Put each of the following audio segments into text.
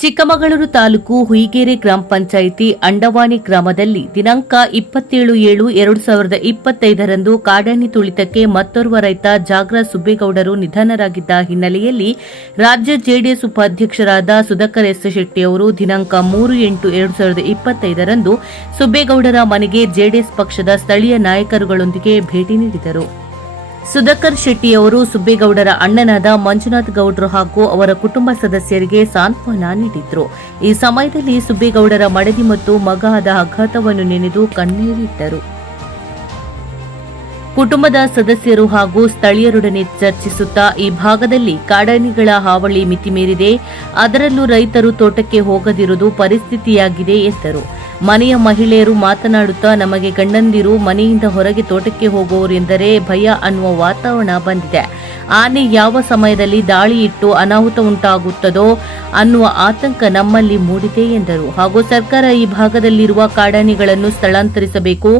ಚಿಕ್ಕಮಗಳೂರು ತಾಲೂಕು ಹುಯಿಗೆರೆ ಗ್ರಾಮ ಪಂಚಾಯಿತಿ ಅಂಡವಾಣಿ ಗ್ರಾಮದಲ್ಲಿ ದಿನಾಂಕ 27/7/2025ರಂದು ಕಾಡಾನೆ ತುಳಿತಕ್ಕೆ ಮತ್ತೋರ್ವ ರೈತ ಜಾಗ್ರ ಸುಬ್ಬೇಗೌಡರು ನಿಧನರಾಗಿದ್ದ ಹಿನ್ನೆಲೆಯಲ್ಲಿ ರಾಜ್ಯ ಜೆಡಿಎಸ್ ಉಪಾಧ್ಯಕ್ಷರಾದ ಸುಧಾಕರ್ ಎಸ್ ಶೆಟ್ಟಿಯವರು ದಿನಾಂಕ 3/8/2025ರಂದು ಸುಬ್ಬೇಗೌಡರ ಮನೆಗೆ ಜೆಡಿಎಸ್ ಪಕ್ಷದ ಸ್ಥಳೀಯ ನಾಯಕರುಗಳೊಂದಿಗೆ ಭೇಟಿ ನೀಡಿದರು. ಸುಧಾಕರ್ ಶೆಟ್ಟಿಯವರು ಸುಬ್ಬೇಗೌಡರ ಅಣ್ಣನಾದ ಮಂಜುನಾಥ್ ಗೌಡ್ರು ಹಾಗೂ ಅವರ ಕುಟುಂಬ ಸದಸ್ಯರಿಗೆ ಸಾಂತ್ವನ ನೀಡಿದ್ರು. ಈ ಸಮಯದಲ್ಲಿ ಸುಬ್ಬೇಗೌಡರ ಮಡದಿ ಮತ್ತು ಮಗ ಆದ ಆಘಾತವನ್ನು ನೆನೆದು ಕಣ್ಣೀರಿಟ್ಟರು. ಕುಟುಂಬದ ಸದಸ್ಯರು ಹಾಗೂ ಸ್ಥಳೀಯರೊಡನೆ ಚರ್ಚಿಸುತ್ತಾ ಈ ಭಾಗದಲ್ಲಿ ಕಾಡಾನೆಗಳ ಹಾವಳಿ ಮಿತಿಮೀರಿದೆ, ಅದರಲ್ಲೂ ರೈತರು ತೋಟಕ್ಕೆ ಹೋಗದಿರುವುದು ಪರಿಸ್ಥಿತಿಯಾಗಿದೆ ಎಂದರು. ಮನೆಯ ಮಹಿಳೆಯರು ಮಾತನಾಡುತ್ತಾ ನಮಗೆ ಗಂಡಂದಿರು ಮನೆಯಿಂದ ಹೊರಗೆ ತೋಟಕ್ಕೆ ಹೋಗುವವರು ಎಂದರೆ ಭಯ ಅನ್ನುವ ವಾತಾವರಣ ಬಂದಿದೆ. ಆನೆ ಯಾವ ಸಮಯದಲ್ಲಿ ದಾಳಿ ಇಟ್ಟು ಅನಾಹುತ ಉಂಟಾಗುತ್ತದೋ ಅನ್ನುವ ಆತಂಕ ನಮ್ಮಲ್ಲಿ ಮೂಡಿದೆ ಎಂದರು. ಹಾಗೂ ಸರ್ಕಾರ ಈ ಭಾಗದಲ್ಲಿರುವ ಕಾಡಾನೆಗಳನ್ನು ಸ್ಥಳಾಂತರಿಸಬೇಕು,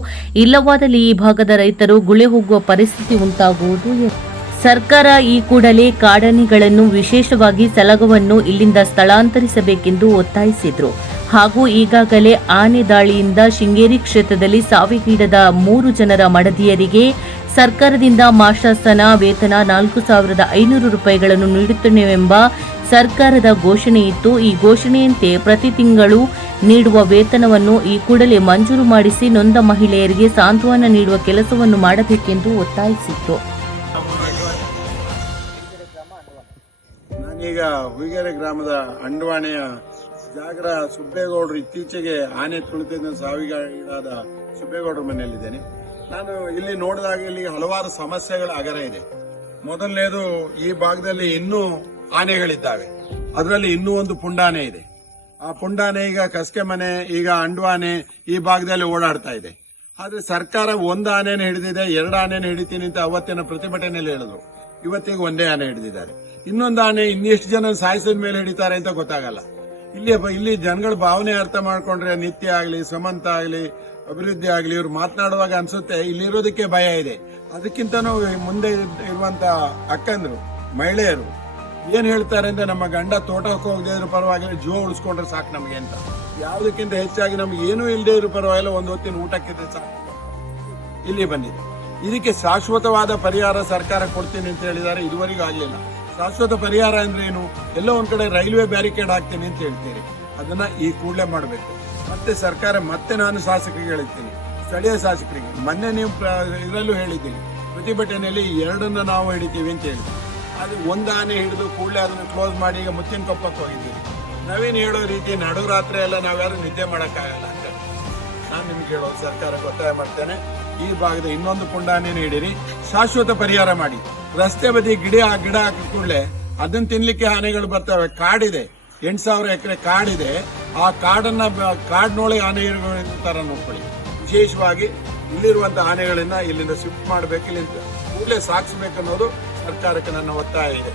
ಇಲ್ಲವಾದಲ್ಲಿ ಈ ಭಾಗದ ರೈತರು ಗುಳೆ ಹೋಗುವ ಪರಿಸ್ಥಿತಿ ಉಂಟಾಗುವುದು. ಸರ್ಕಾರ ಈ ಕೂಡಲೇ ಕಾಡಾನೆಗಳನ್ನು ವಿಶೇಷವಾಗಿ ಸಲಗವನ್ನು ಇಲ್ಲಿಂದ ಸ್ಥಳಾಂತರಿಸಬೇಕೆಂದು ಒತ್ತಾಯಿಸಿದರು. ಹಾಗೂ ಈಗಾಗಲೇ ಆನೆ ದಾಳಿಯಿಂದ ಶೃಂಗೇರಿ ಕ್ಷೇತ್ರದಲ್ಲಿ ಸಾವಿಗೀಡಾದ 3 ಜನರ ಮಡದಿಯರಿಗೆ ಸರ್ಕಾರದಿಂದ ಮಾಸಾಸನ ವೇತನ 4,500 ರೂಪಾಯಿಗಳನ್ನು ನೀಡುತ್ತೇವೆಂಬ ಸರ್ಕಾರದ ಘೋಷಣೆಯಿತ್ತು. ಈ ಘೋಷಣೆಯಂತೆ ಪ್ರತಿ ತಿಂಗಳು ನೀಡುವ ವೇತನವನ್ನು ಈ ಕೂಡಲೇ ಮಂಜೂರು ಮಾಡಿಸಿ ನೊಂದ ಮಹಿಳೆಯರಿಗೆ ಸಾಂತ್ವನ ನೀಡುವ ಕೆಲಸವನ್ನು ಮಾಡಬೇಕೆಂದು ಒತ್ತಾಯಿಸಿತ್ತು. ನಾನೀಗ ಹುಯಿಗೆರೆ ಗ್ರಾಮದ ಅಂಡವಾಣೆಯ ಜಾಗ್ರ ಸುಬ್ಬೇಗೌಡರು ಇತ್ತೀಚೆಗೆ ಆನೆ ತುಳಿತದಿಂದ ಸಾವಿಗೀಡಾದ ಸುಬ್ಬೇಗೌಡರ ಮನೆಯಲ್ಲಿದ್ದೇನೆ. ನಾನು ಇಲ್ಲಿ ನೋಡಿದಾಗ ಇಲ್ಲಿ ಹಲವಾರು ಸಮಸ್ಯೆಗಳ ಅಗರ ಇದೆ. ಮೊದಲನೇದು, ಈ ಭಾಗದಲ್ಲಿ ಇನ್ನೂ ಆನೆಗಳಿದ್ದಾವೆ. ಅದರಲ್ಲಿ ಇನ್ನೂ ಒಂದು ಪುಂಡಾನೆ ಇದೆ. ಆ ಪುಂಡಾನೆ ಈಗ ಕಸ್ಕೆ ಮನೆ, ಈಗ ಅಂಡವಾನೆ ಈ ಭಾಗದಲ್ಲಿ ಓಡಾಡ್ತಾ ಇದೆ. ಆದ್ರೆ ಸರ್ಕಾರ ಒಂದು ಆನೆಯನ್ನು ಹಿಡಿದಿದೆ, 2 ಆನೆಯನ್ನು ಹಿಡಿತೀನಿ ಅಂತ ಅವತ್ತಿನ ಪ್ರತಿಭಟನೆಯಲ್ಲಿ ಹೇಳಿದ್ರು. ಇವತ್ತಿಗೆ ಒಂದೇ ಆನೆ ಹಿಡಿದಿದ್ದಾರೆ. ಇನ್ನೊಂದು ಆನೆ ಇನ್ನೆಷ್ಟು ಜನ ಸಾಯಿಸಿದ ಮೇಲೆ ಹಿಡಿತಾರೆ ಅಂತ ಗೊತ್ತಾಗಲ್ಲ. ಇಲ್ಲಿ ಜನಗಳ ಭಾವನೆ ಅರ್ಥ ಮಾಡ್ಕೊಂಡ್ರೆ ನಿತ್ಯ ಆಗ್ಲಿ, ಸಮಂತ ಆಗ್ಲಿ, ಅಭಿವೃದ್ಧಿ ಆಗ್ಲಿ, ಇವ್ರು ಮಾತನಾಡುವಾಗ ಅನ್ಸುತ್ತೆ ಇಲ್ಲಿರೋದಕ್ಕೆ ಭಯ ಇದೆ. ಅದಕ್ಕಿಂತನೂ ಮುಂದೆ ಇರುವಂತ ಅಕ್ಕಂದ್ರು, ಮಹಿಳೆಯರು ಏನ್ ಹೇಳ್ತಾರೆ ಅಂದ್ರೆ, ನಮ್ಮ ಗಂಡ ತೋಟಕ್ಕೆ ಹೋಗದೇ ಇರೋ ಪರವಾಗಿಲ್ಲ, ಜೀವ ಉಳಿಸ್ಕೊಂಡ್ರೆ ಸಾಕು ನಮಗೆ ಅಂತ. ಯಾವುದಕ್ಕಿಂತ ಹೆಚ್ಚಾಗಿ ನಮ್ಗೆ ಏನೂ ಇಲ್ಲದೆ ಇರೋ ಪರವಾಗಿಲ್ಲ, ಒಂದು ಹೊತ್ತಿನ ಊಟಕ್ಕಿದ್ರೆ ಸಾಕು ಇಲ್ಲಿ ಬಂದಿದೆ. ಇದಕ್ಕೆ ಶಾಶ್ವತವಾದ ಪರಿಹಾರ ಸರ್ಕಾರ ಕೊಡ್ತೀನಿ ಅಂತ ಹೇಳಿದ್ದಾರೆ, ಇದುವರೆಗೂ ಆಗ್ಲಿಲ್ಲ. ಶಾಶ್ವತ ಪರಿಹಾರ ಅಂದ್ರೆ ಏನು? ಎಲ್ಲೋ ಒಂದ್ ಕಡೆ ರೈಲ್ವೆ ಬ್ಯಾರಿಕೇಡ್ ಹಾಕ್ತೀನಿ ಅಂತ ಹೇಳ್ತೀರಿ, ಅದನ್ನ ಈ ಕೂಡಲೇ ಮಾಡಬೇಕು. ಮತ್ತೆ ಸರ್ಕಾರ, ಮತ್ತೆ ನಾನು ಶಾಸಕರಿಗೆ ಹೇಳ್ತೀನಿ, ಸ್ಥಳೀಯ ಶಾಸಕರಿಗೆ, ಮೊನ್ನೆ ನೀವು ಇದರಲ್ಲೂ ಹೇಳಿದ್ದೀನಿ, ಪ್ರತಿಭಟನೆಯಲ್ಲಿ 2 ನಾವು ಹಿಡಿತೀವಿ ಅಂತ ಹೇಳಿ, ಅದು ಒಂದು ಆನೆ ಹಿಡಿದು ಕೂಡಲೇ ಅದನ್ನು ಕ್ಲೋಸ್ ಮಾಡಿ ಈಗ ಮುತ್ತಿನ ಕೊಪ್ಪಕ್ಕೆ ಹೋಗಿದ್ದೀವಿ. ನಾವೇನು ಹೇಳೋ ರೀತಿ ನಡುರಾತ್ರಿ ಎಲ್ಲ ನಾವ್ಯಾರು ನಿದ್ದೆ ಮಾಡಕ್ಕಾಗಲ್ಲ ಅಂತ ನಾನು ನಿಮ್ಗೆ ಹೇಳೋದು, ಸರ್ಕಾರಕ್ಕೆ ಒತ್ತಾಯ ಮಾಡ್ತೇನೆ. ಈ ಭಾಗದ ಇನ್ನೊಂದು ಪುಂಡಾನೆಯನ್ನು ಹಿಡೀರಿ, ಶಾಶ್ವತ ಪರಿಹಾರ ಮಾಡಿ. ರಸ್ತೆ ಬದಿ ಗಿಡ ಹಾಕಿದ ಕೂಡಲೇ ಅದನ್ನ ತಿನ್ಲಿಕ್ಕೆ ಆನೆಗಳು ಬರ್ತವೆ. ಕಾಡಿದೆ, 8,000 ಎಕರೆ ಕಾಡಿದೆ. ಆ ಕಾಡಿನೊಳಗೆ ಆನೆಗಳು ತರ ನೋಡ್ಕೊಳ್ಳಿ. ವಿಶೇಷವಾಗಿ ಇಲ್ಲಿರುವಂತಹ ಆನೆಗಳನ್ನ ಇಲ್ಲಿಂದ ಶಿಫ್ಟ್ ಮಾಡಬೇಕು, ಇಲ್ಲಿಂದ ಕೂಡಲೇ ಸಾಗಿಸಬೇಕು ಅನ್ನೋದು ಸರ್ಕಾರಕ್ಕೆ ನನ್ನ ಒತ್ತಾಯ ಇದೆ.